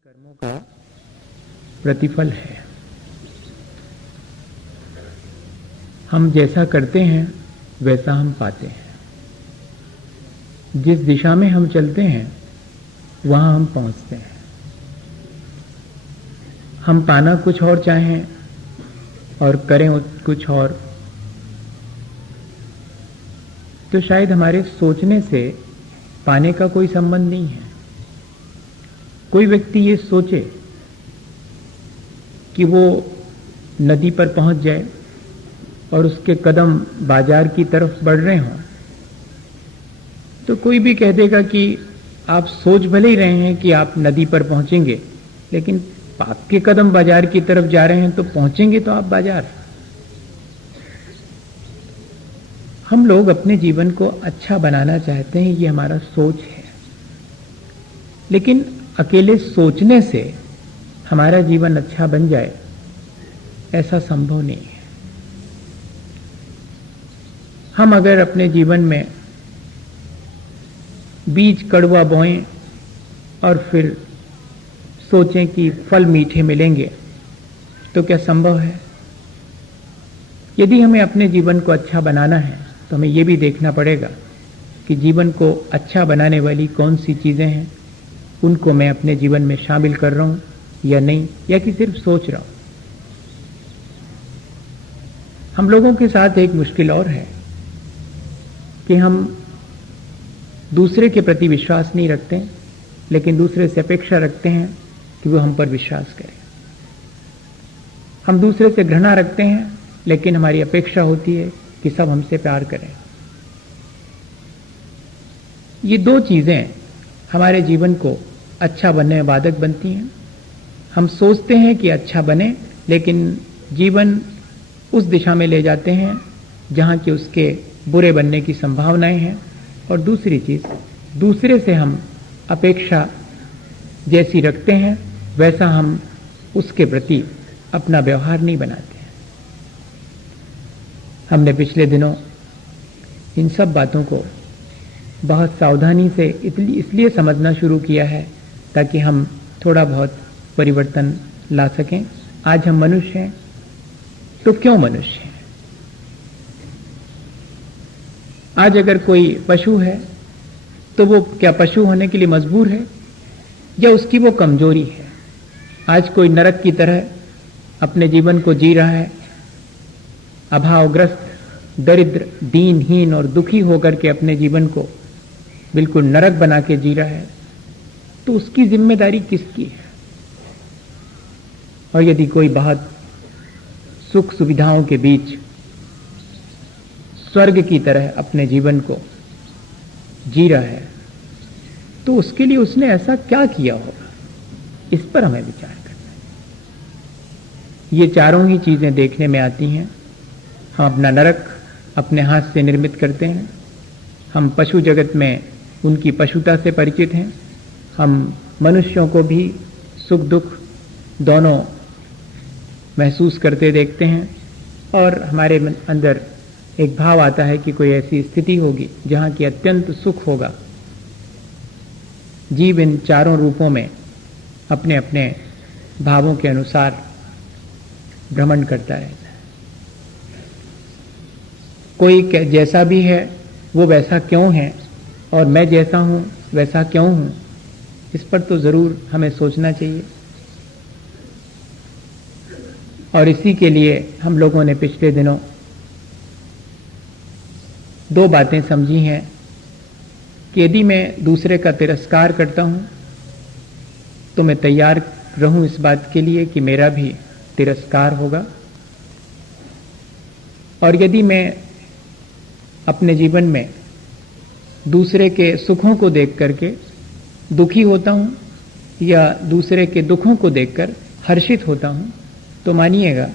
कर्मों का प्रतिफल है। हम जैसा करते हैं वैसा हम पाते हैं। जिस दिशा में हम चलते हैं वहां हम पहुंचते हैं। हम पाना कुछ और चाहें और करें कुछ और, तो शायद हमारे सोचने से पाने का कोई संबंध नहीं है। कोई व्यक्ति ये सोचे कि वो नदी पर पहुंच जाए और उसके कदम बाजार की तरफ बढ़ रहे हों, तो कोई भी कह देगा कि आप सोच भले ही रहे हैं कि आप नदी पर पहुंचेंगे, लेकिन आपके कदम बाजार की तरफ जा रहे हैं, तो पहुंचेंगे तो आप बाजार। हम लोग अपने जीवन को अच्छा बनाना चाहते हैं, ये हमारा सोच है, लेकिन अकेले सोचने से हमारा जीवन अच्छा बन जाए ऐसा संभव नहीं है। हम अगर अपने जीवन में बीज कड़वा बोएं और फिर सोचें कि फल मीठे मिलेंगे, तो क्या संभव है? यदि हमें अपने जीवन को अच्छा बनाना है तो हमें यह भी देखना पड़ेगा कि जीवन को अच्छा बनाने वाली कौन सी चीजें हैं, उनको मैं अपने जीवन में शामिल कर रहा हूं या नहीं, या कि सिर्फ सोच रहा हूं। हम लोगों के साथ एक मुश्किल और है कि हम दूसरे के प्रति विश्वास नहीं रखते, लेकिन दूसरे से अपेक्षा रखते हैं कि वो हम पर विश्वास करे। हम दूसरे से घृणा रखते हैं, लेकिन हमारी अपेक्षा होती है कि सब हमसे प्यार करें। ये दो चीजें हमारे जीवन को अच्छा बनने में बाधक बनती हैं। हम सोचते हैं कि अच्छा बने, लेकिन जीवन उस दिशा में ले जाते हैं जहां कि उसके बुरे बनने की संभावनाएं हैं। और दूसरी चीज, दूसरे से हम अपेक्षा जैसी रखते हैं वैसा हम उसके प्रति अपना व्यवहार नहीं बनाते हैं। हमने पिछले दिनों इन सब बातों को बहुत सावधानी से इसलिए समझना शुरू किया है ताकि हम थोड़ा बहुत परिवर्तन ला सकें। आज हम मनुष्य हैं, तो क्यों मनुष्य हैं? आज अगर कोई पशु है तो वो क्या पशु होने के लिए मजबूर है, या उसकी वो कमजोरी है? आज कोई नरक की तरह अपने जीवन को जी रहा है, अभावग्रस्त, दरिद्र, दीनहीन और दुखी होकर के अपने जीवन को बिल्कुल नरक बना के जी रहा है, तो उसकी जिम्मेदारी किसकी है? और यदि कोई बहुत सुख सुविधाओं के बीच स्वर्ग की तरह अपने जीवन को जी रहा है, तो उसके लिए उसने ऐसा क्या किया होगा? इस पर हमें विचार करना है। ये चारों ही चीजें देखने में आती हैं। हम अपना नरक अपने हाथ से निर्मित करते हैं। हम पशु जगत में उनकी पशुता से परिचित हैं। हम मनुष्यों को भी सुख दुख दोनों महसूस करते देखते हैं, और हमारे अंदर एक भाव आता है कि कोई ऐसी स्थिति होगी जहां की अत्यंत सुख होगा। जीव इन चारों रूपों में अपने अपने भावों के अनुसार भ्रमण करता रहता है। कोई जैसा भी है वो वैसा क्यों है, और मैं जैसा हूं वैसा क्यों हूं, इस पर तो जरूर हमें सोचना चाहिए। और इसी के लिए हम लोगों ने पिछले दिनों दो बातें समझी हैं कि यदि मैं दूसरे का तिरस्कार करता हूं तो मैं तैयार रहूं इस बात के लिए कि मेरा भी तिरस्कार होगा, और यदि मैं अपने जीवन में दूसरे के सुखों को देख करके दुखी होता हूं या दूसरे के दुखों को देखकर हर्षित होता हूं, तो मानिएगा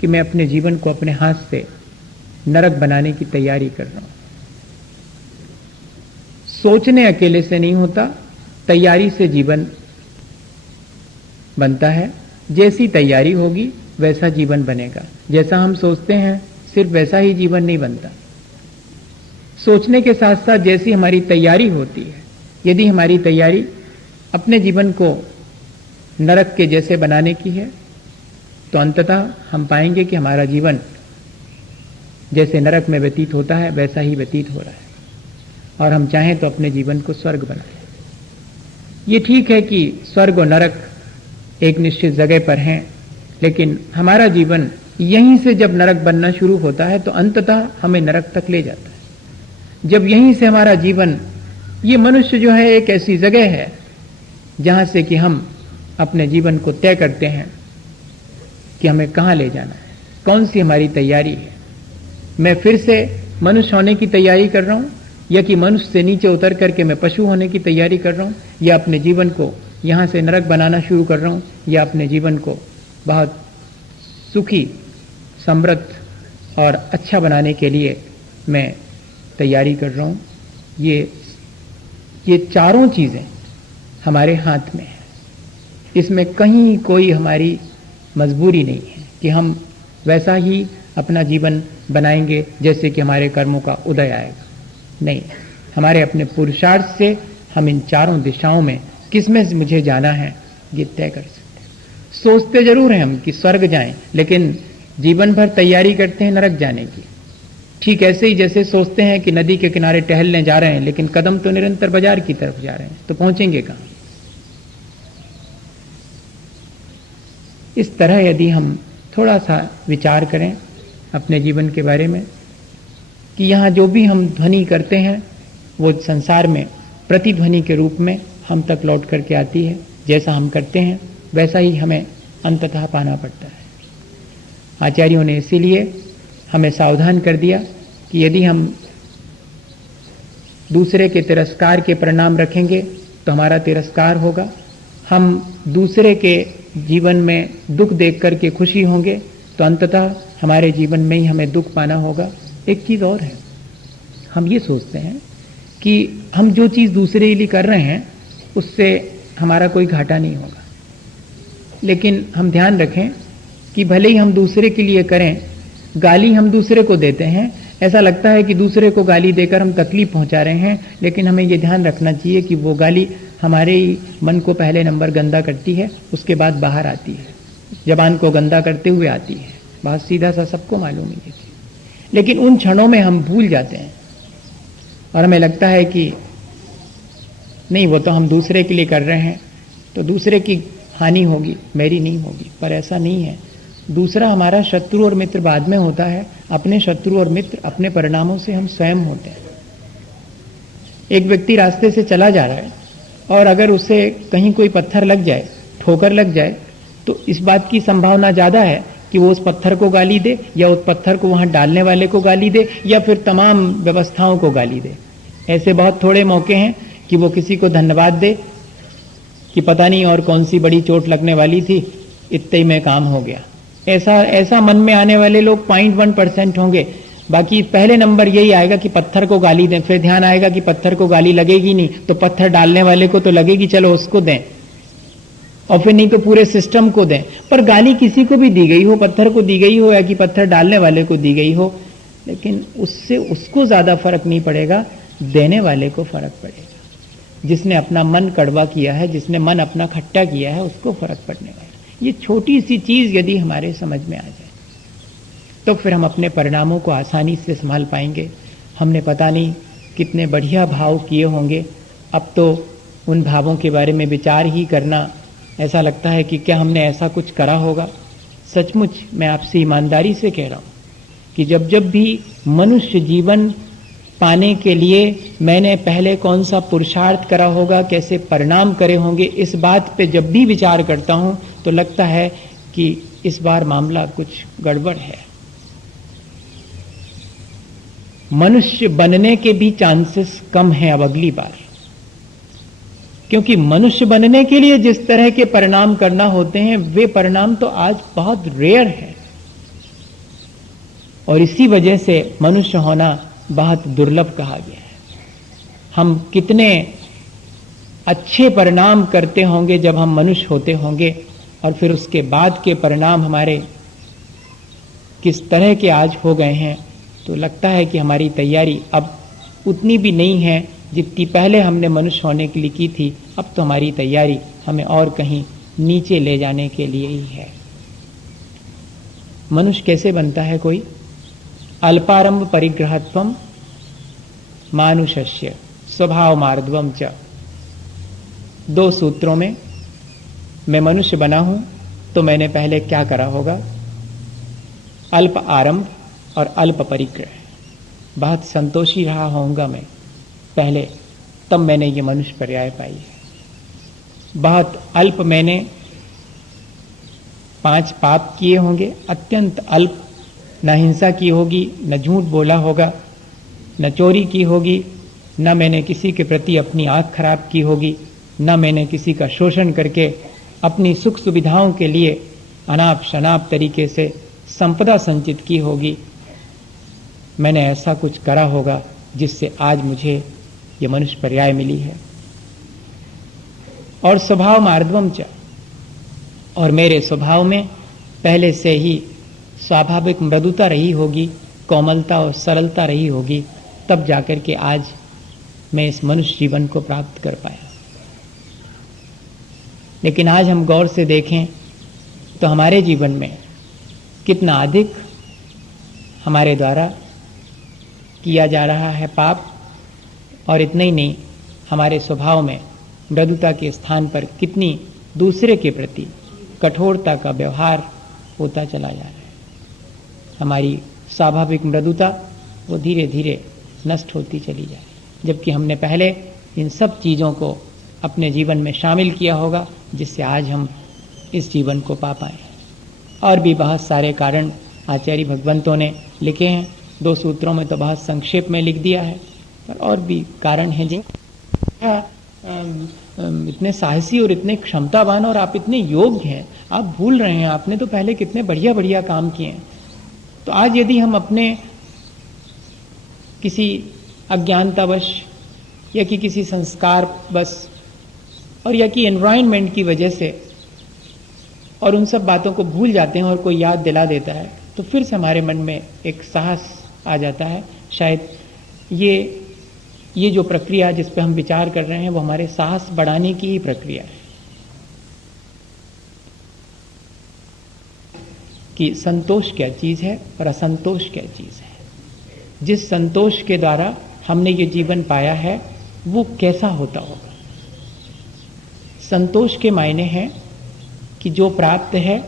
कि मैं अपने जीवन को अपने हाथ से नरक बनाने की तैयारी कर रहा हूं। सोचने अकेले से नहीं होता, तैयारी से जीवन बनता है। जैसी तैयारी होगी वैसा जीवन बनेगा। जैसा हम सोचते हैं सिर्फ वैसा ही जीवन नहीं बनता। सोचने के साथ साथ जैसी हमारी तैयारी होती है, यदि हमारी तैयारी अपने जीवन को नरक के जैसे बनाने की है, तो अंततः हम पाएंगे कि हमारा जीवन जैसे नरक में व्यतीत होता है वैसा ही व्यतीत हो रहा है, और हम चाहें तो अपने जीवन को स्वर्ग बनाएं। ये ठीक है कि स्वर्ग और नरक एक निश्चित जगह पर हैं, लेकिन हमारा जीवन यहीं से जब नरक बनना शुरू होता है तो अंततः हमें नरक तक ले जाता है। जब यहीं से हमारा जीवन, ये मनुष्य जो है एक ऐसी जगह है जहां से कि हम अपने जीवन को तय करते हैं कि हमें कहां ले जाना है, कौन सी हमारी तैयारी है। मैं फिर से मनुष्य होने की तैयारी कर रहा हूं, या कि मनुष्य से नीचे उतर करके मैं पशु होने की तैयारी कर रहा हूं, या अपने जीवन को यहां से नरक बनाना शुरू कर रहा हूं, या अपने जीवन को बहुत सुखी, समृद्ध और अच्छा बनाने के लिए मैं तैयारी कर रहा हूं। ये चारों चीजें हमारे हाथ में है। इसमें कहीं कोई हमारी मजबूरी नहीं है कि हम वैसा ही अपना जीवन बनाएंगे जैसे कि हमारे कर्मों का उदय आएगा। नहीं, हमारे अपने पुरुषार्थ से हम इन चारों दिशाओं में किसमें से मुझे जाना है ये तय कर सकते हैं। सोचते जरूर हैं हम कि स्वर्ग जाएं, लेकिन जीवन भर तैयारी करते हैं नरक जाने की। ठीक ऐसे ही जैसे सोचते हैं कि नदी के किनारे टहलने जा रहे हैं, लेकिन कदम तो निरंतर बाजार की तरफ जा रहे हैं, तो पहुंचेंगे कहां। इस तरह यदि हम थोड़ा सा विचार करें अपने जीवन के बारे में कि यहाँ जो भी हम ध्वनि करते हैं वो संसार में प्रतिध्वनि के रूप में हम तक लौट करके आती है। जैसा हम करते हैं वैसा ही हमें अंततः पाना पड़ता है। आचार्यों ने इसीलिए हमें सावधान कर दिया कि यदि हम दूसरे के तिरस्कार के परिणाम रखेंगे तो हमारा तिरस्कार होगा। हम दूसरे के जीवन में दुख देख करके खुशी होंगे तो अंततः हमारे जीवन में ही हमें दुख पाना होगा। एक चीज और है, हम ये सोचते हैं कि हम जो चीज दूसरे के लिए कर रहे हैं उससे हमारा कोई घाटा नहीं होगा, लेकिन हम ध्यान रखें कि भले ही हम दूसरे के लिए करें, गाली हम दूसरे को देते हैं, ऐसा लगता है कि दूसरे को गाली देकर हम तकलीफ पहुंचा रहे हैं, लेकिन हमें यह ध्यान रखना चाहिए कि वो गाली हमारे ही मन को पहले नंबर गंदा करती है, उसके बाद बाहर आती है, जबान को गंदा करते हुए आती है। बहुत सीधा सा, सबको मालूम है ये चीज, लेकिन उन क्षणों में हम भूल जाते हैं और हमें लगता है कि नहीं, वो तो हम दूसरे के लिए कर रहे हैं तो दूसरे की हानि होगी, मेरी नहीं होगी। पर ऐसा नहीं है। दूसरा हमारा शत्रु और मित्र बाद में होता है। अपने शत्रु और मित्र अपने परिणामों से हम स्वयं होते हैं। एक व्यक्ति रास्ते से चला जा रहा है और अगर उसे कहीं कोई पत्थर लग जाए, ठोकर लग जाए, तो इस बात की संभावना ज्यादा है कि वो उस पत्थर को गाली दे, या उस पत्थर को वहां डालने वाले को गाली दे, या फिर तमाम व्यवस्थाओं को गाली दे। ऐसे बहुत थोड़े मौके हैं कि वो किसी को धन्यवाद दे कि पता नहीं और कौन सी बड़ी चोट लगने वाली थी, इतने ही में काम हो गया। ऐसा मन में आने वाले लोग 0.1% होंगे। बाकी पहले नंबर यही आएगा कि पत्थर को गाली दें, फिर ध्यान आएगा कि पत्थर को गाली लगेगी नहीं तो पत्थर डालने वाले को तो लगेगी, चलो उसको दें, और फिर नहीं तो पूरे सिस्टम को दें। पर गाली किसी को भी दी गई हो, पत्थर को दी गई हो या कि पत्थर डालने वाले को दी गई हो, लेकिन उससे उसको ज्यादा फर्क नहीं पड़ेगा, देने वाले को फर्क पड़ेगा। जिसने अपना मन कड़वा किया है, जिसने मन अपना खट्टा किया है, उसको फर्क पड़ने वाला। ये छोटी सी चीज यदि हमारे समझ में आ जाए तो फिर हम अपने परिणामों को आसानी से संभाल पाएंगे। हमने पता नहीं कितने बढ़िया भाव किए होंगे, अब तो उन भावों के बारे में विचार ही करना ऐसा लगता है कि क्या हमने ऐसा कुछ करा होगा। सचमुच मैं आपसे ईमानदारी से कह रहा हूं कि जब जब भी मनुष्य जीवन पाने के लिए मैंने पहले कौन सा पुरुषार्थ करा होगा, कैसे परिणाम करे होंगे, इस बात पे जब भी विचार करता हूं तो लगता है कि इस बार मामला कुछ गड़बड़ है। मनुष्य बनने के भी चांसेस कम हैं अब अगली बार, क्योंकि मनुष्य बनने के लिए जिस तरह के परिणाम करना होते हैं वे परिणाम तो आज बहुत रेयर है, और इसी वजह से मनुष्य होना बहुत दुर्लभ कहा गया है। हम कितने अच्छे परिणाम करते होंगे जब हम मनुष्य होते होंगे, और फिर उसके बाद के परिणाम हमारे किस तरह के आज हो गए हैं, तो लगता है कि हमारी तैयारी अब उतनी भी नहीं है जितनी पहले हमने मनुष्य होने के लिए की थी। अब तो हमारी तैयारी हमें और कहीं नीचे ले जाने के लिए ही है। मनुष्य कैसे बनता है? कोई अल्पारंभ परिग्रहत्वम मानुषस्य स्वभाव मार्दवम च। 2 सूत्रों में मैं मनुष्य बना हूं तो मैंने पहले क्या करा होगा? अल्प आरंभ और अल्प परिग्रह। बहुत संतोषी रहा होऊंगा मैं पहले, तब मैंने ये मनुष्य पर्याय पाई है। बहुत अल्प मैंने 5 पाप किए होंगे, अत्यंत अल्प। न हिंसा की होगी, न झूठ बोला होगा, न चोरी की होगी, न मैंने किसी के प्रति अपनी आंख खराब की होगी, न मैंने किसी का शोषण करके अपनी सुख सुविधाओं के लिए अनाप शनाप तरीके से संपदा संचित की होगी। मैंने ऐसा कुछ करा होगा जिससे आज मुझे ये मनुष्य पर्याय मिली है। और स्वभाव मार्दवम च, और मेरे स्वभाव में पहले से ही स्वाभाविक मृदुता रही होगी, कोमलता और सरलता रही होगी, तब जाकर के आज मैं इस मनुष्य जीवन को प्राप्त कर पाया। लेकिन आज हम गौर से देखें तो हमारे जीवन में कितना अधिक हमारे द्वारा किया जा रहा है पाप। और इतना ही नहीं, हमारे स्वभाव में मृदुता के स्थान पर कितनी दूसरे के प्रति कठोरता का व्यवहार होता चला जा रहा है। हमारी स्वाभाविक मृदुता वो धीरे धीरे नष्ट होती चली जा रही है, जबकि हमने पहले इन सब चीज़ों को अपने जीवन में शामिल किया होगा, जिससे आज हम इस जीवन को पा पाए। और भी बहुत सारे कारण आचार्य भगवंतों ने लिखे हैं। 2 सूत्रों में तो बहुत संक्षेप में लिख दिया है, पर और भी कारण हैं जी। इतने साहसी और इतने क्षमतावान और आप इतने योग्य हैं, आप भूल रहे हैं आपने तो पहले कितने बढ़िया बढ़िया काम किए हैं। तो आज यदि हम अपने किसी अज्ञानतावश या कि किसी संस्कार बस और या कि एनवायरनमेंट की वजह से और उन सब बातों को भूल जाते हैं और कोई याद दिला देता है, तो फिर से हमारे मन में एक साहस आ जाता है। शायद ये जो प्रक्रिया जिस पे हम विचार कर रहे हैं वो हमारे साहस बढ़ाने की ही प्रक्रिया है कि संतोष क्या चीज़ है और असंतोष क्या चीज़ है। जिस संतोष के द्वारा हमने ये जीवन पाया है वो कैसा होता होगा। संतोष के मायने हैं कि जो प्राप्त है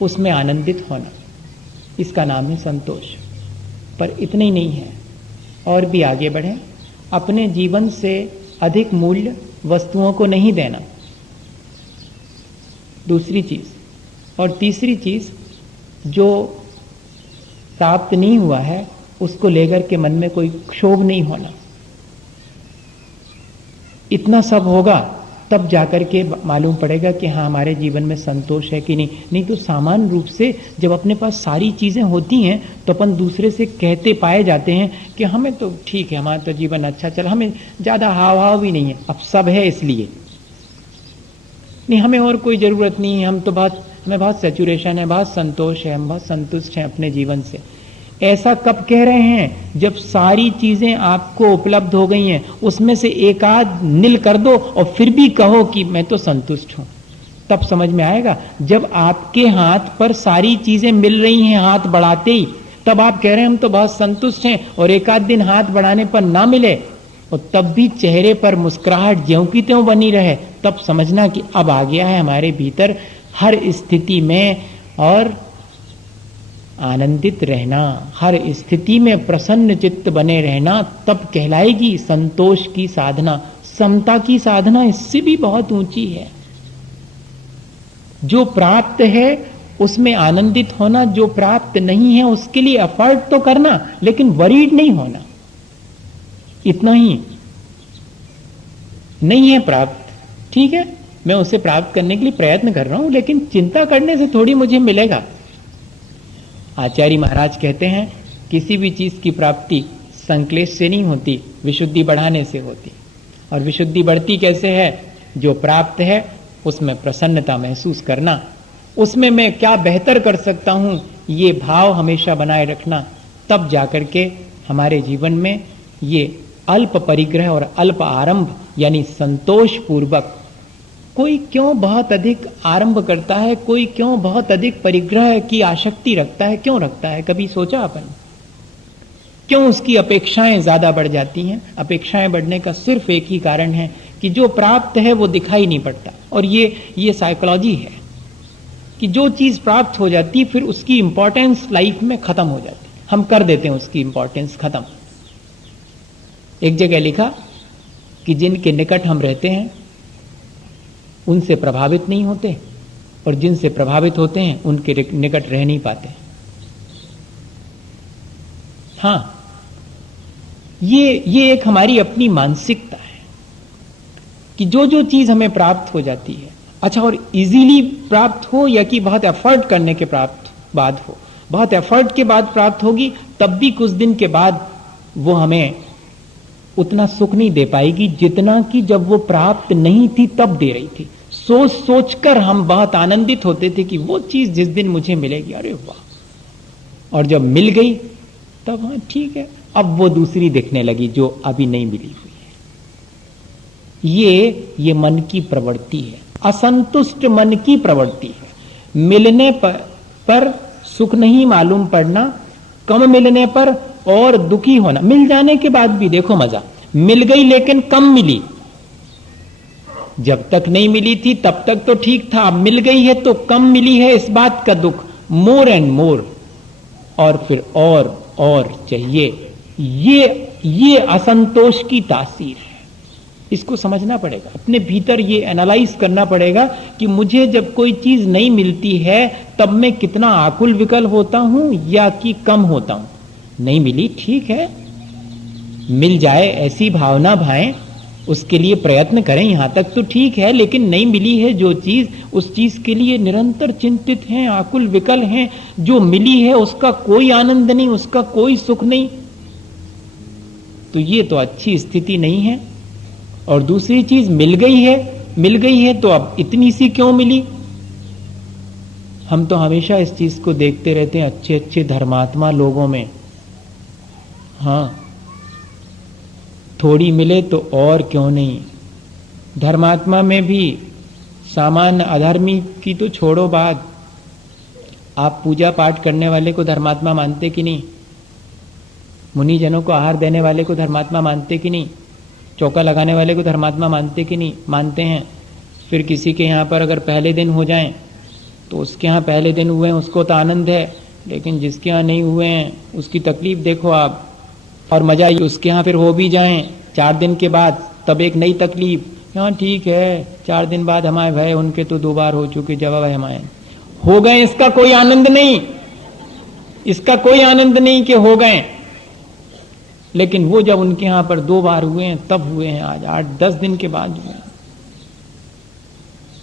उसमें आनंदित होना, इसका नाम है संतोष। पर इतना ही नहीं है, और भी आगे बढ़ें। अपने जीवन से अधिक मूल्य वस्तुओं को नहीं देना, दूसरी चीज। और तीसरी चीज, जो प्राप्त नहीं हुआ है उसको लेकर के मन में कोई क्षोभ नहीं होना। इतना सब होगा तब जाकर के मालूम पड़ेगा कि हाँ हमारे जीवन में संतोष है कि नहीं तो सामान्य रूप से जब अपने पास सारी चीजें होती हैं तो अपन दूसरे से कहते पाए जाते हैं कि हमें तो ठीक है, हमारा तो जीवन अच्छा चल, हमें ज्यादा हाव भाव भी नहीं है, अब सब है इसलिए नहीं, हमें और कोई जरूरत नहीं है, हमें बहुत सैचुरेशन है, बहुत संतोष है, हम बहुत संतुष्ट हैं अपने जीवन से। ऐसा कब कह रहे हैं? जब सारी चीजें आपको उपलब्ध हो गई हैं, उसमें से एक आध नील कर दो और फिर भी कहो कि मैं तो संतुष्ट हूं, तब समझ में आएगा। जब आपके हाथ पर सारी चीजें मिल रही हैं हाथ बढ़ाते ही, तब आप कह रहे हैं हम तो बहुत संतुष्ट हैं, और एक आध दिन हाथ बढ़ाने पर ना मिले और तब भी चेहरे पर मुस्कुराहट ज्यों की त्यों बनी रहे, तब समझना कि अब आ गया है हमारे भीतर हर स्थिति में और आनंदित रहना, हर स्थिति में प्रसन्न चित्त बने रहना, तब कहलाएगी संतोष की साधना। समता की साधना इससे भी बहुत ऊंची है। जो प्राप्त है उसमें आनंदित होना, जो प्राप्त नहीं है उसके लिए एफर्ट तो करना, लेकिन वरीड नहीं होना। इतना ही नहीं है प्राप्त, ठीक है, मैं उसे प्राप्त करने के लिए प्रयत्न कर रहा हूं, लेकिन चिंता करने से थोड़ी मुझे मिलेगा। आचार्य महाराज कहते हैं किसी भी चीज की प्राप्ति संक्लेश से नहीं होती, विशुद्धि बढ़ाने से होती। और विशुद्धि बढ़ती कैसे है? जो प्राप्त है उसमें प्रसन्नता महसूस करना, उसमें मैं क्या बेहतर कर सकता हूं ये भाव हमेशा बनाए रखना, तब जाकर के हमारे जीवन में ये अल्प परिग्रह और अल्प आरंभ यानी संतोष पूर्वक कोई क्यों बहुत अधिक आरंभ करता है, कोई क्यों बहुत अधिक परिग्रह की आसक्ति रखता है, क्यों रखता है? कभी सोचा अपन? क्यों उसकी अपेक्षाएं ज्यादा बढ़ जाती हैं? अपेक्षाएं बढ़ने का सिर्फ एक ही कारण है कि जो प्राप्त है वो दिखाई नहीं पड़ता। और ये साइकोलॉजी है कि जो चीज प्राप्त हो जाती फिर उसकी इंपॉर्टेंस लाइफ में खत्म हो जाती, हम कर देते हैं उसकी इंपॉर्टेंस खत्म। एक जगह लिखा कि जिनके निकट हम रहते हैं उनसे प्रभावित नहीं होते, और जिनसे प्रभावित होते हैं उनके निकट रह नहीं पाते। हाँ, ये एक हमारी अपनी मानसिकता है कि जो जो चीज हमें प्राप्त हो जाती है, अच्छा, और इजीली प्राप्त हो या कि बहुत एफर्ट करने के बाद हो, बहुत एफर्ट के बाद प्राप्त होगी तब भी कुछ दिन के बाद वो हमें उतना सुख नहीं दे पाएगी जितना कि जब वो प्राप्त नहीं थी तब दे रही थी। सोच सोचकर हम बहुत आनंदित होते थे कि वो चीज जिस दिन मुझे मिलेगी, अरे वाह, और जब मिल गई तब हाँ ठीक है, अब वो दूसरी दिखने लगी जो अभी नहीं मिली हुई है। ये मन की प्रवृत्ति है, असंतुष्ट मन की प्रवृत्ति है। मिलने पर सुख नहीं मालूम पड़ना, कम मिलने पर और दुखी होना। मिल जाने के बाद भी देखो मजा, मिल गई लेकिन कम मिली। जब तक नहीं मिली थी तब तक तो ठीक था, अब मिल गई है तो कम मिली है, इस बात का दुख, मोर एंड मोर, और फिर और चाहिए। ये असंतोष की तासीर है। इसको समझना पड़ेगा, अपने भीतर ये एनालाइज करना पड़ेगा कि मुझे जब कोई चीज नहीं मिलती है तब मैं कितना आकुल विकल होता हूं या कि कम होता हूं। नहीं मिली ठीक है, मिल जाए ऐसी भावना भाएं, उसके लिए प्रयत्न करें, यहां तक तो ठीक है। लेकिन नहीं मिली है जो चीज, उस चीज के लिए निरंतर चिंतित हैं, आकुल विकल हैं। जो मिली है उसका कोई आनंद नहीं, उसका कोई सुख नहीं, तो ये तो अच्छी स्थिति नहीं है। और दूसरी चीज, मिल गई है तो अब इतनी सी क्यों मिली? हम तो हमेशा इस चीज को देखते रहते हैं अच्छे अच्छे धर्मात्मा लोगों में। हाँ, थोड़ी मिले तो और क्यों नहीं। धर्मात्मा में भी सामान्य अधर्मी की तो छोड़ो बात, आप पूजा पाठ करने वाले को धर्मात्मा मानते कि नहीं? मुनि जनों को आहार देने वाले को धर्मात्मा मानते कि नहीं? चौका लगाने वाले को धर्मात्मा मानते कि नहीं? मानते हैं। फिर किसी के यहाँ पर अगर पहले दिन हो जाएं तो उसके यहाँ पहले दिन हुए हैं उसको तो आनंद है, लेकिन जिसके यहाँ नहीं हुए हैं उसकी तकलीफ देखो आप। और मजा ये, उसके यहाँ फिर हो भी जाएं 4 दिन के बाद तब एक नई तकलीफ। हाँ ठीक है, 4 दिन बाद हमारे भय, उनके तो 2 बार हो चुके, जवाब है हमारे हो गए, इसका कोई आनंद नहीं, इसका कोई आनंद नहीं कि हो गए। लेकिन वो जब उनके यहां पर 2 बार हुए हैं तब हुए हैं, आज 8-10 दिन के बाद हुए हैं।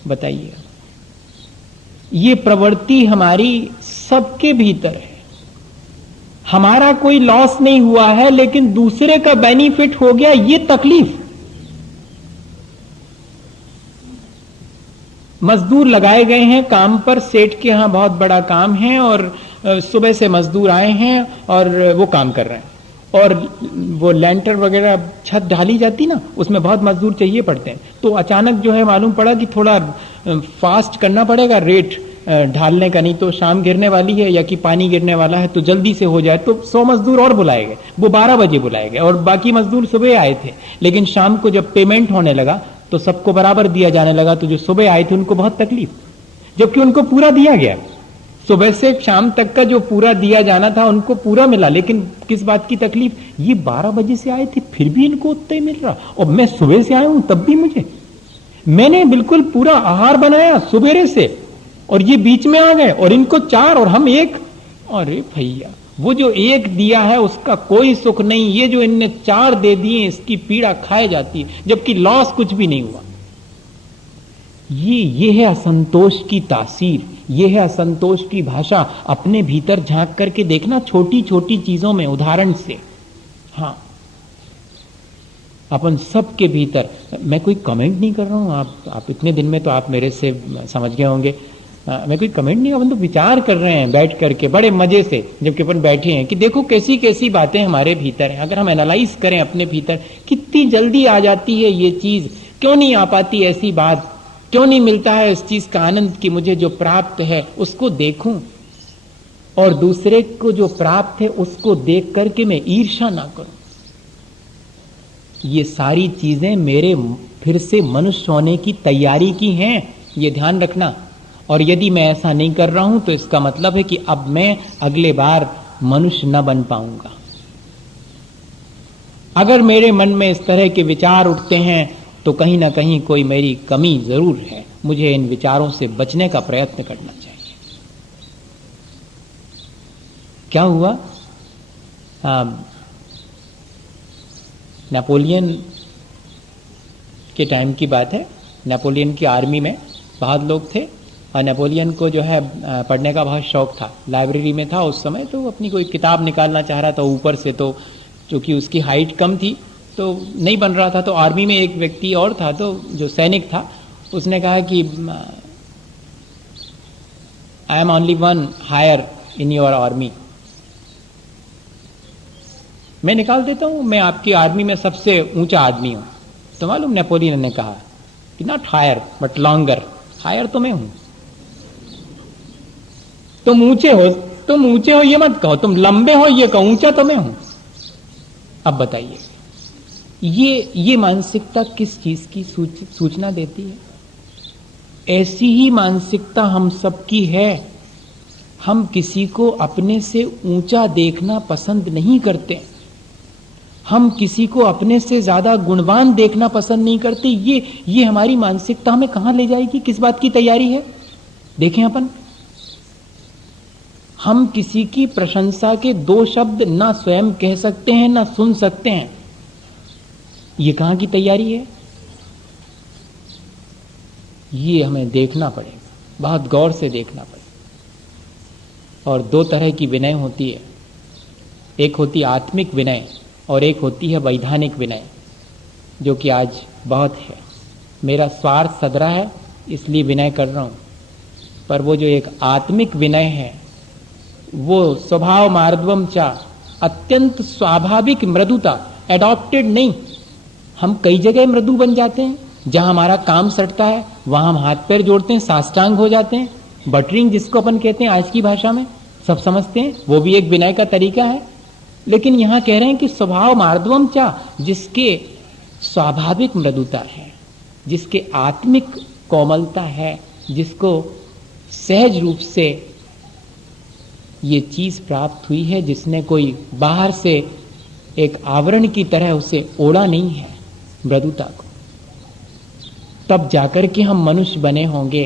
बताइए, ये प्रवृत्ति हमारी सबके भीतर है। हमारा कोई लॉस नहीं हुआ है लेकिन दूसरे का बेनिफिट हो गया, ये तकलीफ। मजदूर लगाए गए हैं काम पर, सेठ के यहां बहुत बड़ा काम है और सुबह से मजदूर आए हैं और वो काम कर रहे हैं। और वो लेंटर वगैरह छत ढाली जाती ना, उसमें बहुत मजदूर चाहिए पड़ते हैं। तो अचानक जो है मालूम पड़ा कि थोड़ा फास्ट करना पड़ेगा रेट ढालने का, नहीं तो शाम गिरने वाली है या कि पानी गिरने वाला है, तो जल्दी से हो जाए। तो 100 मजदूर और बुलाए गए, वो 12 बजे बुलाए गए और बाकी मजदूर सुबह आए थे। लेकिन शाम को जब पेमेंट होने लगा तो सबको बराबर दिया जाने लगा, तो जो सुबह आए थे उनको बहुत तकलीफ, जबकि उनको पूरा दिया गया। सुबह से शाम तक का जो पूरा दिया जाना था उनको पूरा मिला, लेकिन किस बात की तकलीफ? ये 12 बजे से आए थे फिर भी इनको उतना ही मिल रहा, और मैं सुबह से आया हूं तब भी मैंने बिल्कुल पूरा आहार बनाया सुबेरे से, और ये बीच में आ गए और इनको 4 और हम 1। अरे भैया, वो जो 1 दिया है उसका कोई सुख नहीं, ये जो इनने 4 दे दिए इसकी पीड़ा खाए जाती है, जबकि लॉस कुछ भी नहीं हुआ। ये है असंतोष की तासीर, ये है असंतोष की भाषा। अपने भीतर झांक करके देखना, छोटी छोटी चीजों में, उदाहरण से। हाँ, अपन सबके भीतर, मैं कोई कमेंट नहीं कर रहा हूं, आप इतने दिन में तो आप मेरे से समझ गए होंगे, मैं कोई कमेंट नहीं, अपन तो विचार कर रहे हैं बैठ करके बड़े मजे से, जबकि अपन बैठे हैं कि देखो कैसी कैसी बातें हमारे भीतर हैं। अगर हम एनालाइज करें अपने भीतर, कितनी जल्दी आ जाती है ये चीज, क्यों नहीं आ पाती ऐसी बात क्यों नहीं मिलता है इस चीज का आनंद कि मुझे जो प्राप्त है उसको देखूं, और दूसरे को जो प्राप्त है उसको देख करके मैं ईर्ष्या ना करूं। ये सारी चीजें मेरे फिर से मनुष्य होने की तैयारी की हैं, ये ध्यान रखना। और यदि मैं ऐसा नहीं कर रहा हूं तो इसका मतलब है कि अब मैं अगले बार मनुष्य न बन पाऊंगा। अगर मेरे मन में इस तरह के विचार उठते हैं तो कहीं ना कहीं कोई मेरी कमी जरूर है, मुझे इन विचारों से बचने का प्रयत्न करना चाहिए। क्या हुआ, नेपोलियन के टाइम की बात है। नेपोलियन की आर्मी में बहुत लोग थे और नेपोलियन को जो है पढ़ने का बहुत शौक था। लाइब्रेरी में था उस समय, तो अपनी कोई किताब निकालना चाह रहा था ऊपर से, तो चूंकि उसकी हाइट कम थी तो नहीं बन रहा था। तो आर्मी में एक व्यक्ति और था, तो जो सैनिक था, उसने कहा कि I am only one higher in your army, मैं निकाल देता हूं, मैं आपकी आर्मी में सबसे ऊंचा आदमी हूं। तो मालूम नेपोलियन ने कहा कि not higher but longer, higher तो मैं हूं, तुम ऊंचे हो ये मत कहो, तुम लंबे हो ये कहो, ऊंचा तो मैं हूं। अब बताइए ये मानसिकता किस चीज की सूचना देती है? ऐसी ही मानसिकता हम सबकी है। हम किसी को अपने से ऊंचा देखना पसंद नहीं करते, हम किसी को अपने से ज्यादा गुणवान देखना पसंद नहीं करते। ये हमारी मानसिकता हमें कहां ले जाएगी, किस बात की तैयारी है? देखें अपन, हम किसी की प्रशंसा के दो शब्द ना स्वयं कह सकते हैं ना सुन सकते हैं, ये कहां की तैयारी है? ये हमें देखना पड़ेगा, बहुत गौर से देखना पड़ेगा। और दो तरह की विनय होती है, एक होती आत्मिक विनय और एक होती है वैधानिक विनय, जो कि आज बहुत है। मेरा स्वार्थ सदरा है इसलिए विनय कर रहा हूं, पर वो जो एक आत्मिक विनय है वो स्वभाव मार्दवम चा, अत्यंत स्वाभाविक मृदुता, एडॉप्टेड नहीं। हम कई जगह मृदु बन जाते हैं, जहां हमारा काम सटता है वहां हम हाथ पैर जोड़ते हैं, साष्टांग हो जाते हैं, बटरिंग जिसको अपन कहते हैं आज की भाषा में, सब समझते हैं, वो भी एक विनय का तरीका है। लेकिन यहां कह रहे हैं कि स्वभाव मार्दवम चा, जिसके स्वाभाविक मृदुता है, जिसके आत्मिक कोमलता है, जिसको सहज रूप से ये चीज प्राप्त हुई है, जिसने कोई बाहर से एक आवरण की तरह उसे ओढ़ा नहीं है मृदुता को, तब जाकर के हम मनुष्य बने होंगे।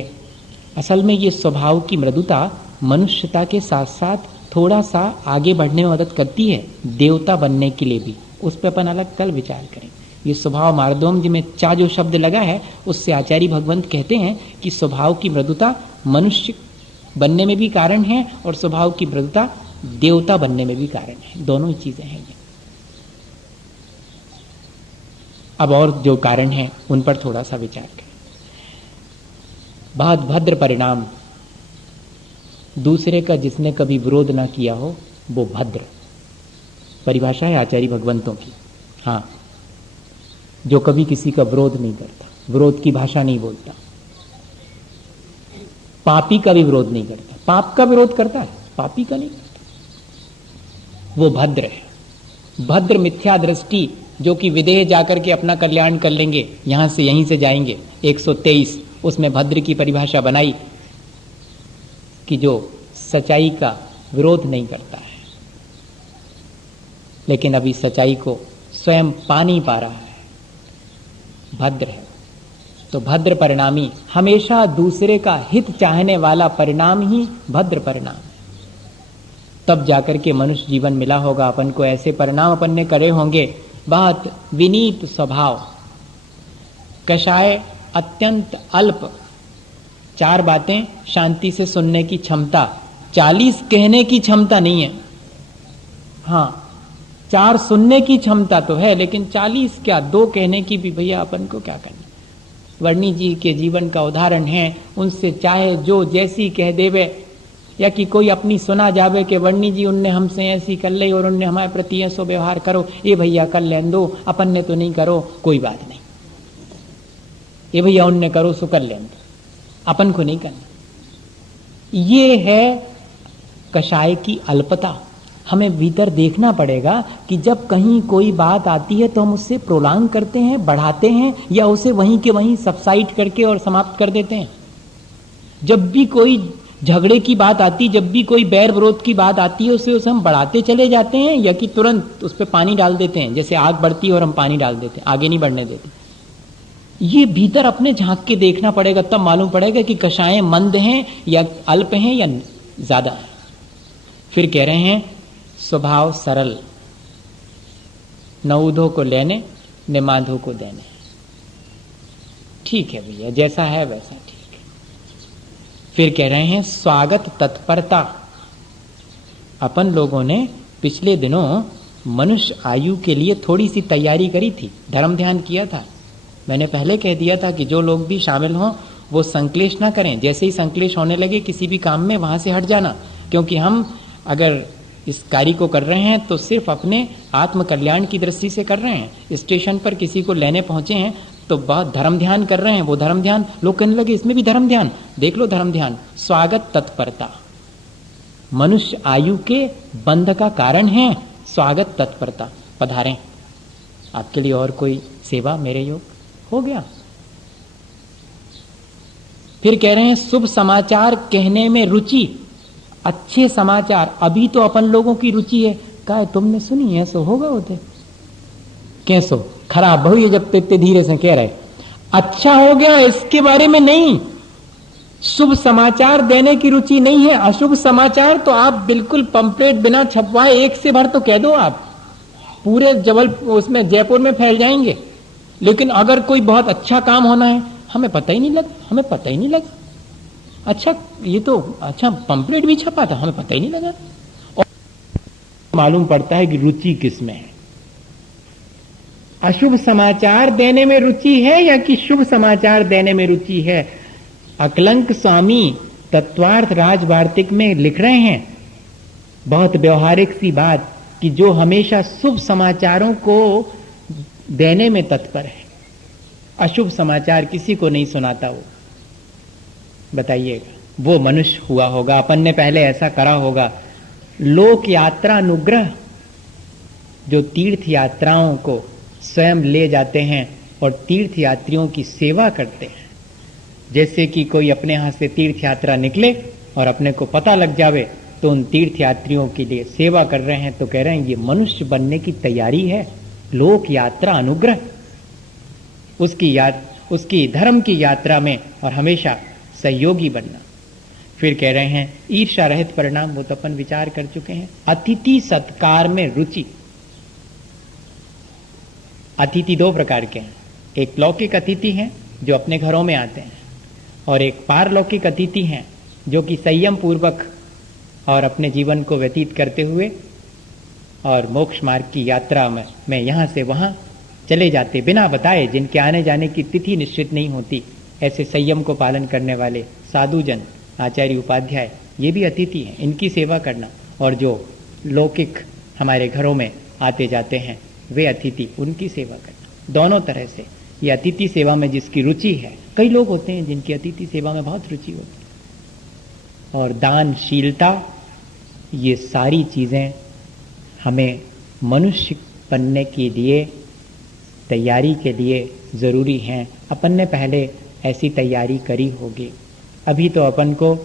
असल में ये स्वभाव की मृदुता मनुष्यता के साथ साथ थोड़ा सा आगे बढ़ने में मदद करती है, देवता बनने के लिए भी। उस पर अपन अलग कल विचार करें। ये स्वभाव मार्दवम में चा जो शब्द लगा है, उससे आचार्य भगवंत कहते हैं कि स्वभाव की मृदुता मनुष्य बनने में भी कारण है और स्वभाव की मृदुता देवता बनने में भी कारण है। दोनों ही चीजें हैं ये। अब और जो कारण हैं उन पर थोड़ा सा विचार करें। बहुत भद्र परिणाम, दूसरे का जिसने कभी विरोध ना किया हो वो भद्र, परिभाषा है आचार्य भगवंतों की। हाँ, जो कभी किसी का विरोध नहीं करता, विरोध की भाषा नहीं बोलता, पापी का भी विरोध नहीं करता। पाप का विरोध करता है, पापी का नहीं करता, वो भद्र है। भद्र मिथ्या दृष्टि, जो कि विदेह जाकर के अपना कल्याण कर लेंगे, यहां से यहीं से जाएंगे। 123 उसमें भद्र की परिभाषा बनाई कि जो सच्चाई का विरोध नहीं करता है, लेकिन अभी सच्चाई को स्वयं पा नहीं पा रहा है, भद्र है। तो भद्र परिणामी, हमेशा दूसरे का हित चाहने वाला परिणाम ही भद्र परिणाम है। तब जाकर के मनुष्य जीवन मिला होगा अपन को। ऐसे परिणाम अपन ने करे होंगे। बहुत विनीत स्वभाव, कषाय अत्यंत अल्प, 4 बातें शांति से सुनने की क्षमता, 40 कहने की क्षमता नहीं है। हाँ, 4 सुनने की क्षमता तो है, लेकिन 40 क्या, 2 कहने की भी भैया अपन को क्या करना। वर्णी जी के जीवन का उदाहरण है, उनसे चाहे जो जैसी कह देवे, या कि कोई अपनी सुना जावे कि वर्णी जी उनने हमसे ऐसी कर ली और उनने हमारे प्रति ऐसो व्यवहार करो, ये भैया कर लें दो, अपन ने तो नहीं करो, कोई बात नहीं। ये भैया उनने करो सो कर लेंगे, अपन को नहीं करना। ये है कषाय की अल्पता। हमें भीतर देखना पड़ेगा कि जब कहीं कोई बात आती है तो हम उससे प्रोलांग करते हैं, बढ़ाते हैं, या उसे वहीं के वहीं सबसाइड करके और समाप्त कर देते हैं। जब भी कोई झगड़े की बात आती, जब भी कोई बैर विरोध की बात आती है, उसे हम बढ़ाते चले जाते हैं, या कि तुरंत उस पर पानी डाल देते हैं। जैसे आग बढ़ती है और हम पानी डाल देते हैं, आगे नहीं बढ़ने देते। ये भीतर अपने झांक के देखना पड़ेगा, तब मालूम पड़ेगा कि कषायें मंद हैं या अल्प हैं या ज्यादा है। फिर कह रहे हैं स्वभाव सरल, न ऊधो को लेने न माधो को देने। ठीक है भैया, जैसा है वैसा ठीक है। फिर कह रहे हैं स्वागत तत्परता। अपन लोगों ने पिछले दिनों मनुष्य आयु के लिए थोड़ी सी तैयारी करी थी, धर्म ध्यान किया था। मैंने पहले कह दिया था कि जो लोग भी शामिल हों वो संक्लेश ना करें। जैसे ही संक्लेश होने लगे किसी भी काम में, वहां से हट जाना, क्योंकि हम अगर इस कार्य को कर रहे हैं तो सिर्फ अपने आत्म कल्याण की दृष्टि से कर रहे हैं। स्टेशन पर किसी को लेने पहुंचे हैं तो बहुत धर्म ध्यान कर रहे हैं। वो धर्म ध्यान लोग कहने लगे इसमें भी धर्म ध्यान, देख लो धर्म ध्यान। स्वागत तत्परता मनुष्य आयु के बंध का कारण है। स्वागत तत्परता, पधारें, आपके लिए और कोई सेवा मेरे योग हो गया। फिर कह रहे हैं शुभ समाचार कहने में रुचि। अच्छे समाचार, अभी तो अपन लोगों की रुचि है, कहा तुमने सुनी ऐसा होगा होते कैसो खराब बहु, ये जब इतने धीरे से कह रहे अच्छा हो गया इसके बारे में नहीं। शुभ समाचार देने की रुचि नहीं है। अशुभ समाचार तो आप बिल्कुल पंपलेट बिना छपवाए एक से भर तो कह दो, आप पूरे उसमें जयपुर में फैल जाएंगे। लेकिन अगर कोई बहुत अच्छा काम होना है, हमें पता ही नहीं लगा, अच्छा ये तो अच्छा पंपलेट भी छपा था, हमें पता ही नहीं लगा। और मालूम पड़ता है कि रुचि किसमें है। अशुभ समाचार देने में रुचि है या कि शुभ समाचार देने में रुचि है। अकलंक स्वामी तत्वार्थ राजवार्तिक में लिख रहे हैं बहुत व्यवहारिक सी बात, कि जो हमेशा शुभ समाचारों को देने में तत्पर है, अशुभ समाचार किसी को नहीं सुनाता, वो बताइएगा वो मनुष्य हुआ होगा। अपन ने पहले ऐसा करा होगा। लोक यात्रा अनुग्रह, जो तीर्थ यात्राओं को स्वयं ले जाते हैं और तीर्थ यात्रियों की सेवा करते हैं। जैसे कि कोई अपने यहां से तीर्थ यात्रा निकले और अपने को पता लग जावे तो उन तीर्थ यात्रियों के लिए सेवा कर रहे हैं, तो कह रहे हैं ये मनुष्य बनने की तैयारी है। लोक यात्रा अनुग्रह, उसकी धर्म की यात्रा में और हमेशा सहयोगी बनना। फिर कह रहे हैं ईर्ष्या रहित परिणाम, वो तो अपन विचार कर चुके हैं। अतिथि सत्कार में रुचि। अतिथि दो प्रकार के हैं, एक लौकिक अतिथि हैं जो अपने घरों में आते हैं, और एक पारलौकिक अतिथि हैं जो कि संयम पूर्वक और अपने जीवन को व्यतीत करते हुए और मोक्ष मार्ग की यात्रा में यहां से वहां चले जाते बिना बताए, जिनके आने जाने की तिथि निश्चित नहीं होती, ऐसे संयम को पालन करने वाले साधुजन, आचार्य, उपाध्याय, ये भी अतिथि हैं, इनकी सेवा करना। और जो लौकिक हमारे घरों में आते जाते हैं वे अतिथि, उनकी सेवा करना। दोनों तरह से ये अतिथि सेवा में जिसकी रुचि है, कई लोग होते हैं जिनकी अतिथि सेवा में बहुत रुचि होती है। और दानशीलता, ये सारी चीजें हमें मनुष्य बनने के लिए, तैयारी के लिए जरूरी हैं। अपन ने पहले ऐसी तैयारी करी होगी। अभी तो अपन को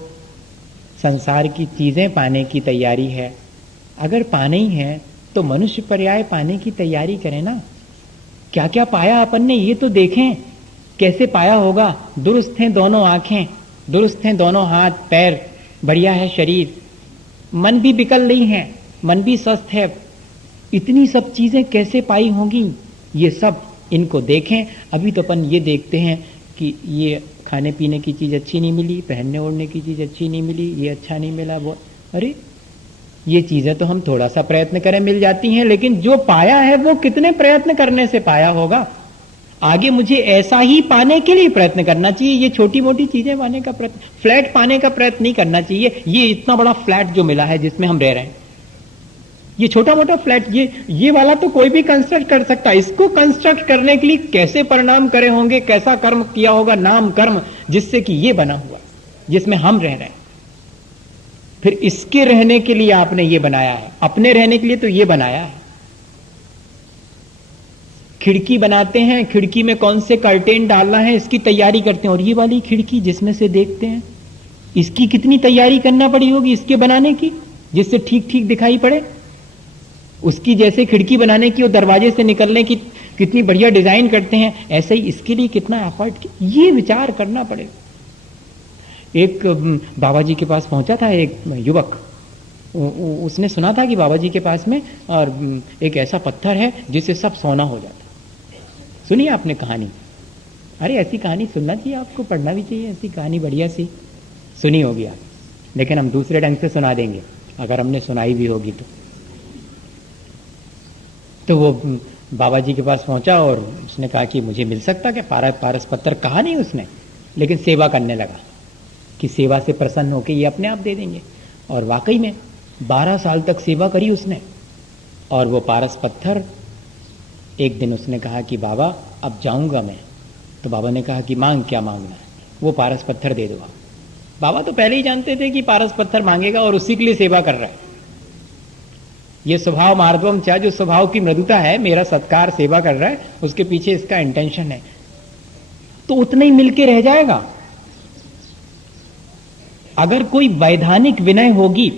संसार की चीजें पाने की तैयारी है। अगर पाने ही है तो मनुष्य पर्याय पाने की तैयारी करें ना। क्या क्या पाया अपन ने ये तो देखें, कैसे पाया होगा। दुरुस्त हैं दोनों आंखें, दुरुस्त हैं दोनों हाथ पैर, बढ़िया है शरीर, मन भी विकल नहीं है, मन भी स्वस्थ है। इतनी सब चीजें कैसे पाई होंगी, ये सब इनको देखें। अभी तो अपन ये देखते हैं कि ये खाने पीने की चीज अच्छी नहीं मिली, पहनने ओढ़ने की चीज अच्छी नहीं मिली, ये अच्छा नहीं मिला, वो, अरे ये चीजें तो हम थोड़ा सा प्रयत्न करें मिल जाती हैं, लेकिन जो पाया है वो कितने प्रयत्न करने से पाया होगा। आगे मुझे ऐसा ही पाने के लिए प्रयत्न करना चाहिए। ये छोटी मोटी चीजें पाने का प्रयत्न, फ्लैट पाने का प्रयत्न नहीं करना चाहिए। ये इतना बड़ा फ्लैट जो मिला है जिसमें हम रह रहे हैं, ये छोटा मोटा फ्लैट, ये वाला तो कोई भी कंस्ट्रक्ट कर सकता है। इसको कंस्ट्रक्ट करने के लिए कैसे परिणाम करे होंगे, कैसा कर्म किया होगा, नाम कर्म, जिससे कि ये बना हुआ, जिसमें हम रह रहे हैं। फिर इसके रहने के लिए आपने ये बनाया है, अपने रहने के लिए तो ये बनाया है। खिड़की बनाते हैं, खिड़की में कौन से कर्टेन डालना है इसकी तैयारी करते हैं, और ये वाली खिड़की जिसमें से देखते हैं, इसकी कितनी तैयारी करना पड़ी होगी इसके बनाने की, जिससे ठीक ठीक दिखाई पड़े। उसकी जैसे खिड़की बनाने की और दरवाजे से निकलने की कितनी बढ़िया डिजाइन करते हैं, ऐसे ही इसके लिए कितना एफर्ट, ये विचार करना पड़ेगा। एक बाबा जी के पास पहुंचा था एक युवक, उसने सुना था कि बाबा जी के पास में और एक ऐसा पत्थर है जिससे सब सोना हो जाता। सुनिए आपने कहानी, अरे ऐसी कहानी सुनना चाहिए आपको, पढ़ना भी चाहिए, ऐसी कहानी बढ़िया सी सुनी होगी आप, लेकिन हम दूसरे ढंग से सुना देंगे अगर हमने सुनाई भी होगी तो वो बाबा जी के पास पहुंचा और उसने कहा कि मुझे मिल सकता क्या पारस पत्थर। कहा नहीं उसने, लेकिन सेवा करने लगा कि सेवा से प्रसन्न होकर ये अपने आप दे देंगे। और वाकई में 12 साल तक सेवा करी उसने, और वो पारस पत्थर, एक दिन उसने कहा कि बाबा अब जाऊंगा मैं, तो बाबा ने कहा कि मांग, क्या मांगना है, वो पारस पत्थर दे दो आप। बाबा तो पहले ही जानते थे कि पारस पत्थर मांगेगा और उसी के लिए सेवा कर रहा है। ये स्वभाव मार्दवम चाह, जो स्वभाव की मृदुता है, मेरा सत्कार सेवा कर रहा है, उसके पीछे इसका इंटेंशन है, तो उतना ही मिलके रह जाएगा। अगर कोई वैधानिक विनय होगी,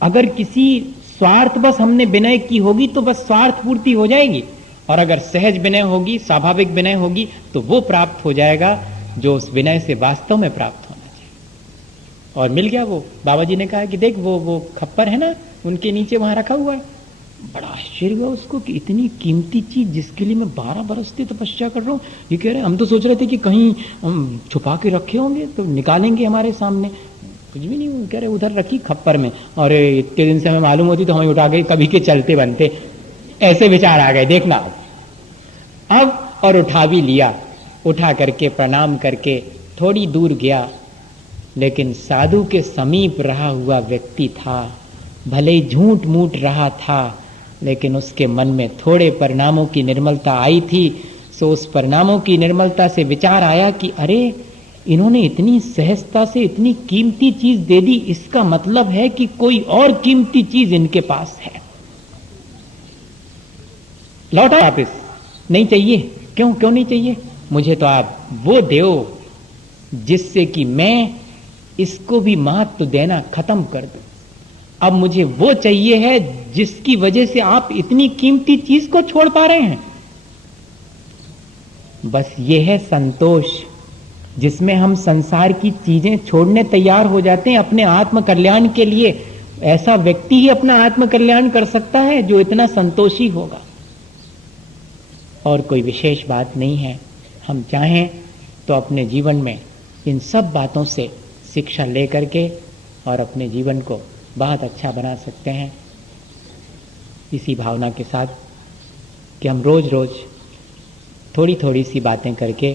अगर किसी स्वार्थ बस हमने विनय की होगी तो बस स्वार्थ पूर्ति हो जाएगी, और अगर सहज विनय होगी, स्वाभाविक विनय होगी, तो वो प्राप्त हो जाएगा जो उस विनय से वास्तव में प्राप्त होना चाहिए। और मिल गया वो। बाबा जी ने कहा कि देख वो खप्पर है ना, उनके नीचे वहां रखा हुआ है। बड़ा आश्चर्य हुआ उसको कि इतनी कीमती चीज जिसके लिए मैं 12 बरस से तपस्या कर रहा हूँ, ये कह रहे, हम तो सोच रहे थे कि कहीं छुपा के रखे होंगे तो निकालेंगे हमारे सामने, कुछ भी नहीं, कह रहे उधर रखी खप्पर में, और इतने दिन से हमें मालूम होती तो हमें उठा के कभी के चलते बनते। ऐसे विचार आ गए, देखना अब। और उठा भी लिया, उठा करके प्रणाम करके थोड़ी दूर गया, लेकिन साधु के समीप रहा हुआ व्यक्ति था, भले ही झूठ मूठ रहा था, लेकिन उसके मन में थोड़े परिणामों की निर्मलता आई थी। सो उस परिणामों की निर्मलता से विचार आया कि अरे इन्होंने इतनी सहजता से इतनी कीमती चीज दे दी, इसका मतलब है कि कोई और कीमती चीज इनके पास है। लौटा वापिस, नहीं चाहिए। क्यों नहीं चाहिए? मुझे तो आप वो दो जिससे कि मैं इसको भी महत्व देना खत्म कर दूं। अब मुझे वो चाहिए है जिसकी वजह से आप इतनी कीमती चीज को छोड़ पा रहे हैं। बस ये है संतोष, जिसमें हम संसार की चीजें छोड़ने तैयार हो जाते हैं अपने आत्म कल्याण के लिए। ऐसा व्यक्ति ही अपना आत्म कल्याण कर सकता है जो इतना संतोषी होगा, और कोई विशेष बात नहीं है। हम चाहें तो अपने जीवन में इन सब बातों से शिक्षा लेकर के और अपने जीवन को बहुत अच्छा बना सकते हैं, इसी भावना के साथ कि हम रोज रोज थोड़ी थोड़ी सी बातें करके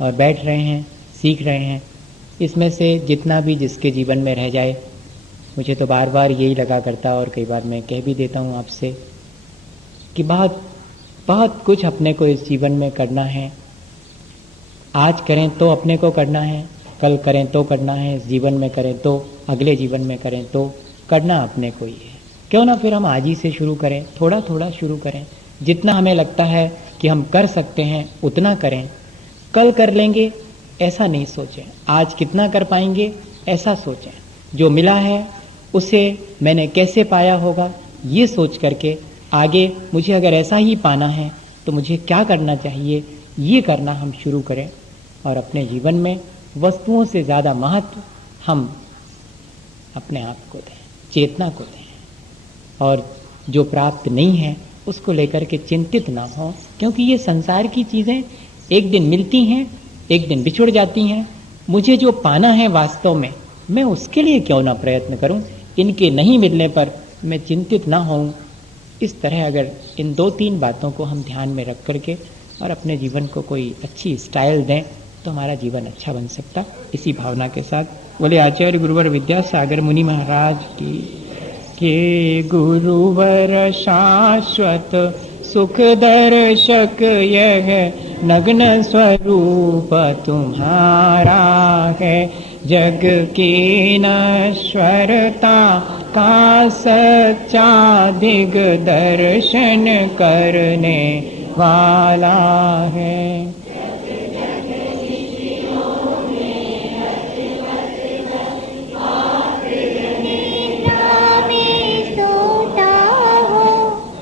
और बैठ रहे हैं, सीख रहे हैं। इसमें से जितना भी जिसके जीवन में रह जाए, मुझे तो बार बार यही लगा करता, और कई बार मैं कह भी देता हूँ आपसे कि बहुत बहुत कुछ अपने को इस जीवन में करना है। आज करें तो अपने को करना है, कल करें तो करना है, इस जीवन में करें तो, अगले जीवन में करें तो, करना अपने को ही है। क्यों ना फिर हम आज ही से शुरू करें, थोड़ा थोड़ा शुरू करें। जितना हमें लगता है कि हम कर सकते हैं उतना करें। कल कर लेंगे ऐसा नहीं सोचें, आज कितना कर पाएंगे ऐसा सोचें। जो मिला है उसे मैंने कैसे पाया होगा ये सोच करके आगे मुझे अगर ऐसा ही पाना है तो मुझे क्या करना चाहिए, ये करना हम शुरू करें। और अपने जीवन में वस्तुओं से ज़्यादा महत्व हम अपने आप को दें, चेतना को दें, और जो प्राप्त नहीं है उसको लेकर के चिंतित ना हो, क्योंकि ये संसार की चीज़ें एक दिन मिलती हैं, एक दिन बिछुड़ जाती हैं। मुझे जो पाना है वास्तव में, मैं उसके लिए क्यों ना प्रयत्न करूं, इनके नहीं मिलने पर मैं चिंतित ना होऊं। इस तरह अगर इन 2-3 बातों को हम ध्यान में रख करके और अपने जीवन को कोई अच्छी स्टाइल दें तो हमारा जीवन अच्छा बन सकता। इसी भावना के साथ बोले आचार्य गुरुवर विद्यासागर मुनि महाराज की के गुरुवर शाश्वत सुख दर्शक यह नग्न स्वरूप तुम्हारा है। जग की नश्वरता का सच्चा दिग्दर्शन करने वाला है।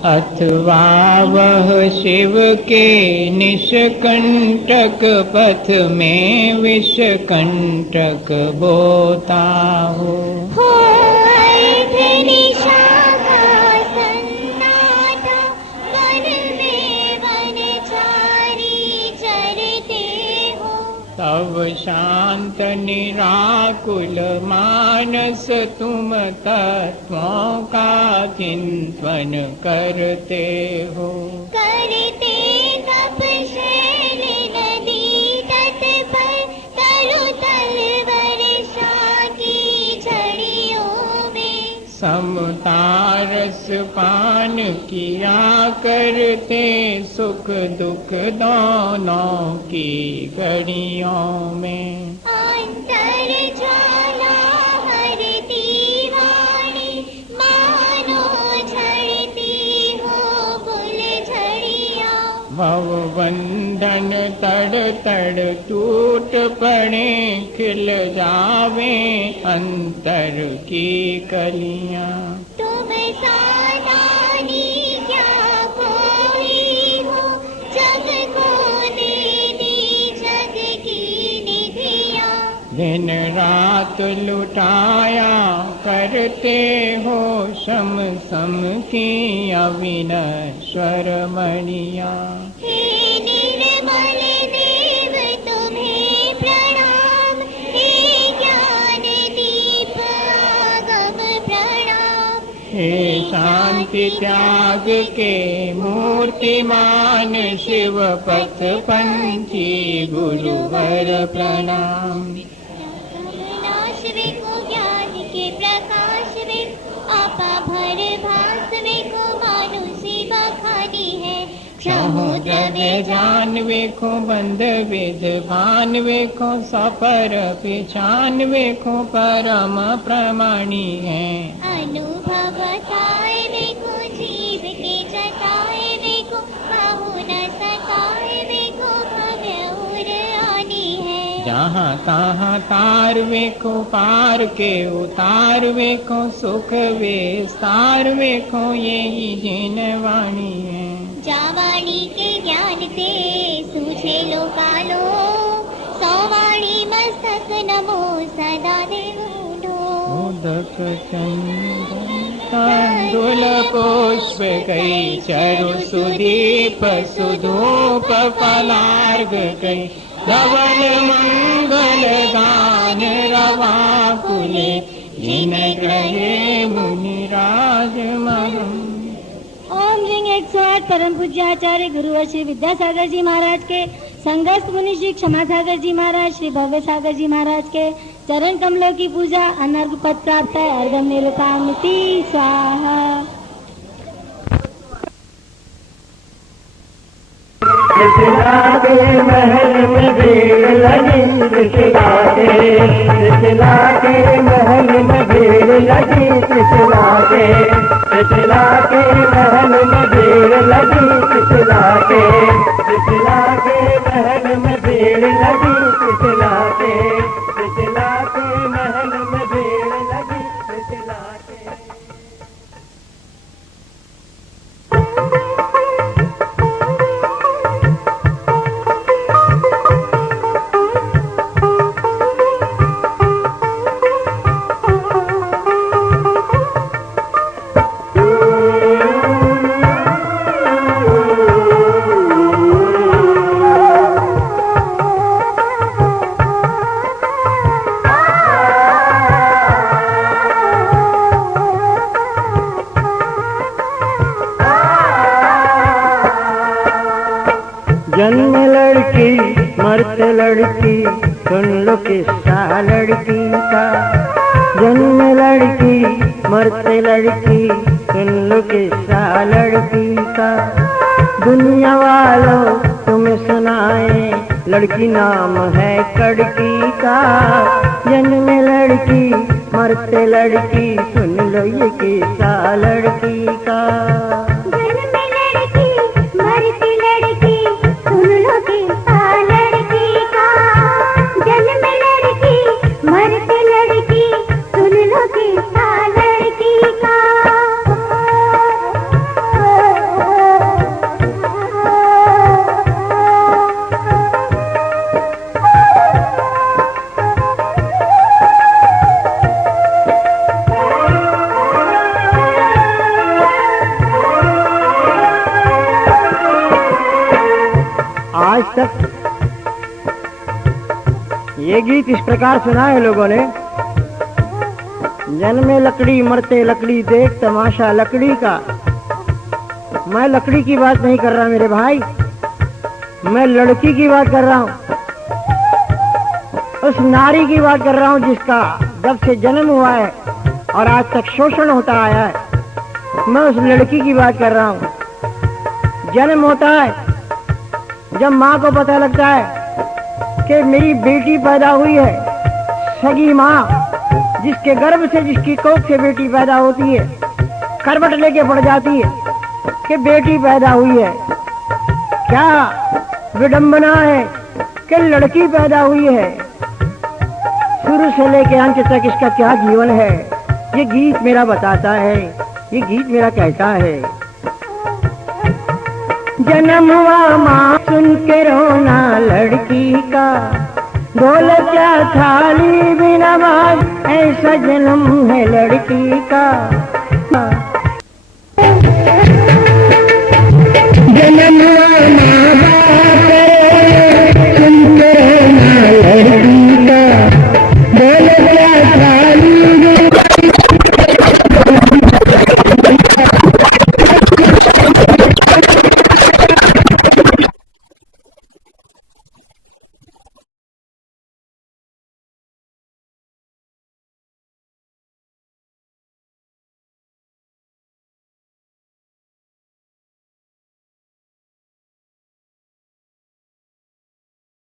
अथवा वह शिव के निष्कंटक पथ में विषकंटक बोता हो। तब शांत निराकुल मानस तुम तत्वों का चिंतन करते हो। करते तपशैल नदी तट पर तरु तल वर्षा की झड़ियों में। समतारस पान किया करते सुख दुख दोनों की घड़ियों में। अंतर ज्वाला हरती वाणी मानो झड़ती हो फुलझड़ियाँ। भव बंधन तड़ तड़ टूट पड़े खिल जावे अंतर की कलियाँ। तुम सानानी क्या कोई हो जग को दे दी जग की निधियाँ। दिन रात लुटाया करते हो शम सम की अविनश्वर मणियाँ। हे निर्मल देव तुम्हें प्रणाम। हे ज्ञान दीप आगम प्रणाम। हे शांति त्याग के मूर्तिमान शिव पथ पंथी गुरुवर प्रणाम। नाश को ज्ञान के प्रकाश में आपा भर भास को मानुषी बखानी है। क्षमो द्रव्य जान वेखो बंध वेद भान वेखो सपर पिछान वेखो परम प्रमाणी है। अनुभव ताए देखो जीव के जताए देखो बाहु न सताए देखो भव्य उर आनी है। जहाँ तहाँ तार वेखो पार के उतार वेखो सुख विस्तार वेखो यही जिन वाणी है। जावाणी के ज्ञान ते सूझे लोकालो सवाणी मस्तक नमो सदा देवो। मोदक चंदन तांदुल पुष्प कई चरु सुदीप सुधूप फलार्घ कई धवल मंगल गान रवा कुले जिन ग्रहे मुनिराज महम। ओम जिंग 108 परम पूज्य आचार्य गुरुवर श्री विद्यासागर जी महाराज के, संगस्थ मुनि श्री क्षमा सागर जी महाराज, श्री भव्य सागर जी महाराज के चरण कमलों की पूजा अनर्घ पद प्राप्त है। अर्घम निरुपामिति स्वाहा। कृष्णा के महल में भीड़ लगी, कृष्णा के महल में भीड़ लगी, कृष्णा के महल में भीड़ लगी, कृष्णा के महल में भीड़ लगी, कृष्णा के महल में भीड़ लगी, कृष्णा के। जन्म लड़की मरते लड़की, सुन लो किस्सा लड़की का। जन्म लड़की मरते लड़की, सुन लो किस्सा लड़की का। दुनिया वालों तुम्हें सुनाए, लड़की नाम है कड़की का। जन्म लड़की मरते लड़की, सुन लो ये किस्सा लड़की का। जन्म लड़की मरती लड़की, सुन लो किस्सा लड़की का। जन्म लड़की मरती लड़की, सुन लो किस्सा लड़की का। आज तक ये गीत इस प्रकार सुना है लोगों ने। जन्मे लकड़ी मरते लकड़ी, देख तमाशा लकड़ी का। मैं लकड़ी की बात नहीं कर रहा मेरे भाई, मैं लड़की की बात कर रहा हूँ। उस नारी की बात कर रहा हूँ जिसका जब से जन्म हुआ है और आज तक शोषण होता आया है। मैं उस लड़की की बात कर रहा हूँ। जन्म होता है जब माँ को पता लगता है कि मेरी बेटी पैदा हुई है, सगी माँ जिसके गर्भ से, जिसकी कोख से बेटी पैदा होती है, करवट लेके पड़ जाती है कि बेटी पैदा हुई है। क्या विडंबना है कि लड़की पैदा हुई है। शुरू से लेके अंत तक इसका क्या जीवन है, ये गीत मेरा बताता है, ये गीत मेरा कहता है। जन्म हुआ माँ सुन के रोना लड़की का, ढोल क्या थाली बिना बाज, ऐसा जन्म है लड़की का। जन्म हुआ माँ बाप